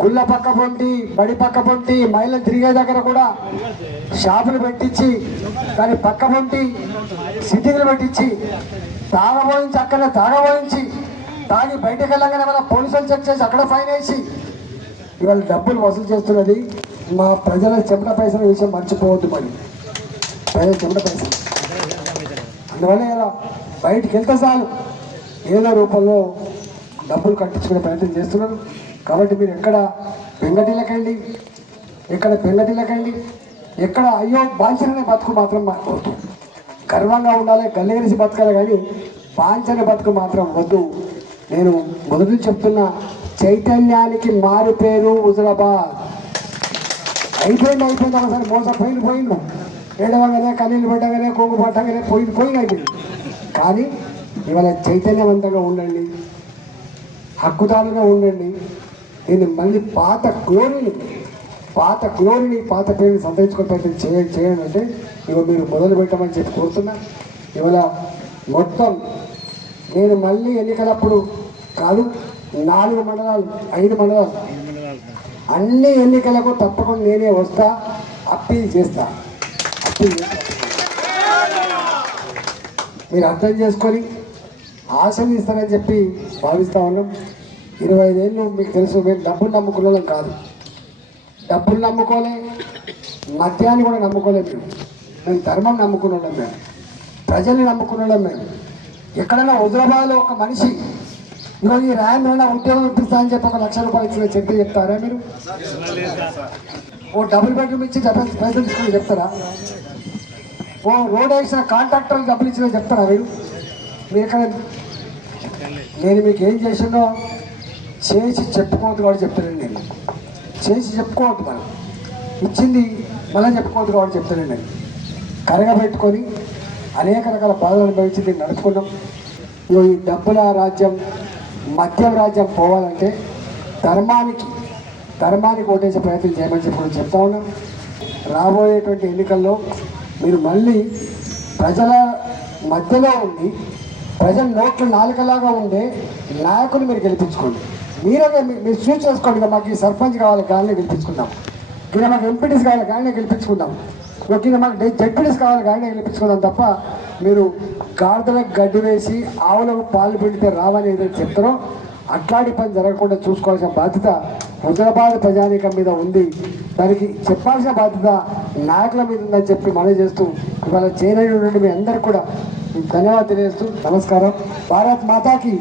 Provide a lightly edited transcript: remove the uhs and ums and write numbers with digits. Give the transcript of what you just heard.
గుళ్ళ పక్క పొంటి బడి పక్క పొంటి మహిళలు తిరిగే దగ్గర కూడా షాపులు పెట్టించి దాని పక్క పొంటి సిట్టింగ్లు పెట్టించి తాగబోయించి అక్కడ తాగబోయించి తాగి బయటకు వెళ్ళగానే మన పోలీసులు చెక్ చేసి అక్కడ ఫైన్ వేసి ఇవాళ డబ్బులు వసూలు చేస్తున్నది మా ప్రజల చెమట పైసల విషయం మర్చిపోవద్దు. మరి ప్రజల చెమట పైసలు అందువల్ల ఇలా బయటికి వెళ్తే చాలు ఏదో రూపంలో డబ్బులు కట్టించుకునే ప్రయత్నం చేస్తున్నారు. కాబట్టి మీరు ఎక్కడ పెంగటిల్లకండి, ఎక్కడ అయ్యో బాంచనే బతుకు మాత్రం వద్దు. గర్వంగా ఉండాలి, గల్లెగిరిసి బతకాలి, కానీ బాంచనే బతుకు మాత్రం వద్దు. నేను మొదటి చెప్తున్నా, చైతన్యానికి మారు పేరు హుజురాబాద్. అయిపోయింది ఒకసారి మోసపోయిండు ఏడవగానే కన్నీళ్ళు పడ్డగానే కొంగు పట్టగానే పోయింది అయిపోయింది. కానీ ఇవాళ చైతన్యవంతంగా ఉండండి, హక్కుదారుగా ఉండండి. నేను మళ్ళీ పాత గ్లోరీని పాత పేరుని సంతరించుకునే ప్రయత్నం చేయండి అంటే ఇవాళ మీరు మొదలు పెట్టమని చెప్పి కోరుతున్నా. ఇవాళ మొత్తం నేను మళ్ళీ ఎన్నికలప్పుడు కాదు, 4 మండలాలు 5 మండలాలు అన్ని ఎన్నికలకు తప్పకుండా నేనే వస్తా, అప్పీల్ చేస్తా. మీరు అర్థం చేసుకొని ఆశీర్వదిస్తారని చెప్పి భావిస్తూ ఉన్నాం. 25 ఏళ్ళు మీకు తెలుసు, మేము డబ్బులు నమ్ముకునే కాదు, డబ్బులు నమ్ముకోలే, మద్యాన్ని కూడా నమ్ముకోలేదు. మేము ధర్మం నమ్ముకున్నాం, మేము ప్రజల్ని నమ్ముకున్నాం. మేము ఎక్కడైనా హుజురాబాద్లో ఒక మనిషి ఈరోజు ఈ రాయన్న ఉద్యోగం ఇప్పిస్తా అని చెప్పి 1 లక్ష రూపాయలు ఇచ్చిన చెప్పి చెప్తారా? మీరు ఓ డబుల్ బెడ్రూమ్ ఇచ్చి పైసలు తీసుకుని చెప్తారా? ఓ రోడ్ వేసిన కాంట్రాక్టర్లు డబ్బులు ఇచ్చిన చెప్తారా? మీరు ఎక్కడ నేను మీకు ఏం చేసిందో చేసి చెప్పుకోవద్దు కాబట్టి చెప్తానండి. నేను చేసి చెప్పుకోవద్దు, మనం ఇచ్చింది మళ్ళీ చెప్పుకోవద్దు కాబట్టి చెప్తానండి. నేను కరగబెట్టుకొని అనేక రకాల బాధలు అనుభవించి దీన్ని నడుపుకున్నాం. ఈ డబ్బుల రాజ్యం, మద్యం రాజ్యం పోవాలంటే ధర్మానికి ఓటేసే ప్రయత్నం చేయమని చెప్పి చెప్తా ఉన్నాం. రాబోయేటువంటి ఎన్నికల్లో మీరు మళ్ళీ ప్రజల మధ్యలో ఉండి ప్రజల నోట్లు నాలుకలాగా ఉండే నాయకులు మీరు గెలిపించుకోండి. మీరు చూస్ చేసుకోండి. మాకు ఈ సర్పంచ్ కావాలి కానీ గెలిపించుకుందాం, కింద మాకు ఎంపీటీస్ కావాలి కానీ గెలిపించుకుందాం, కింద మాకు జెడ్పీటీస్ కావాలి కానీ గెలిపించుకుందాం తప్ప మీరు గాడిదలకు గడ్డి వేసి ఆవులకు పాలు పిండితే రావని ఏదైతే చెప్తారో అట్లాంటి పని జరగకుండా చూసుకోవాల్సిన బాధ్యత హుజురాబాద్ ప్రజానీకం మీద ఉంది. దానికి చెప్పాల్సిన బాధ్యత నాయకుల మీద ఉందని చెప్పి మనం చేస్తూ ఇవాళ చేయనటువంటి మీ అందరికీ కూడా ధన్యవాదాలు తెలియజేస్తూ నమస్కారం. భారత్ మాతాకి